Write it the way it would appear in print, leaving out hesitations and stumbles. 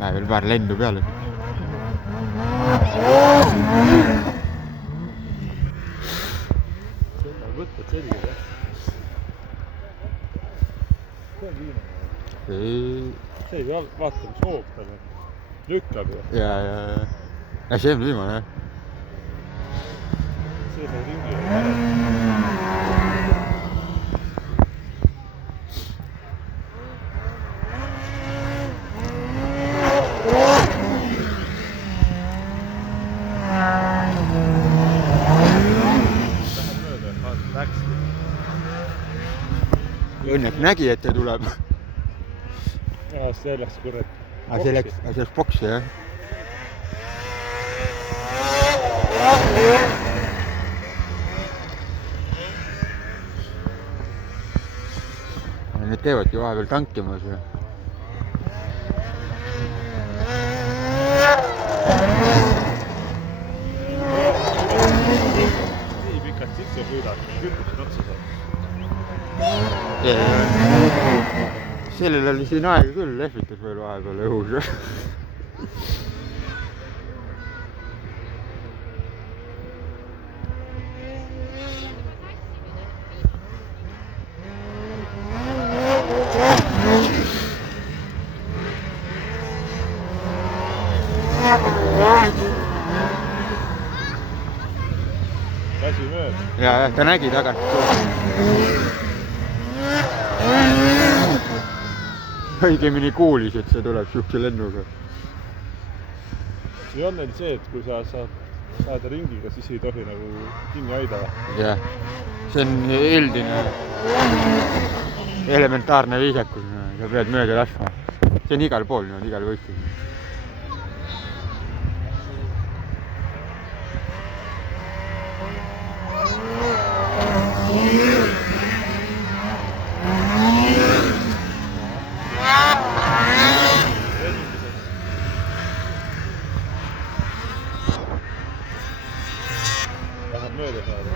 Läheb veel paar lendu peale. Võtad selge, jah? See on viimane. See ei vaata, mis hoog tal on. Lükkab ju. Ja see on viimane, jah. See on ringi. Õnneks nägi, et see tuleb. Ja, see läks kurat. See läks boksi, jah. Need käivadki vahepeal tankimas. Nii pikalt sisse püüdad, kütust otsa saab. Sellel oli siin aega küll, lehvitas veel vahepeal õhus. Käsi mööda. Ja, ta nägi tagant. Õigemini kuulis, et see tuleb siukse lennuga. See on neil see, et kui sa saad ringiga, siis ei tohi nagu kinni hoida. Jah, see on üldine elementaarne viisakus, sa pead mööda laskma. See on igal pool, igal võistlus. Tahab mööda saada.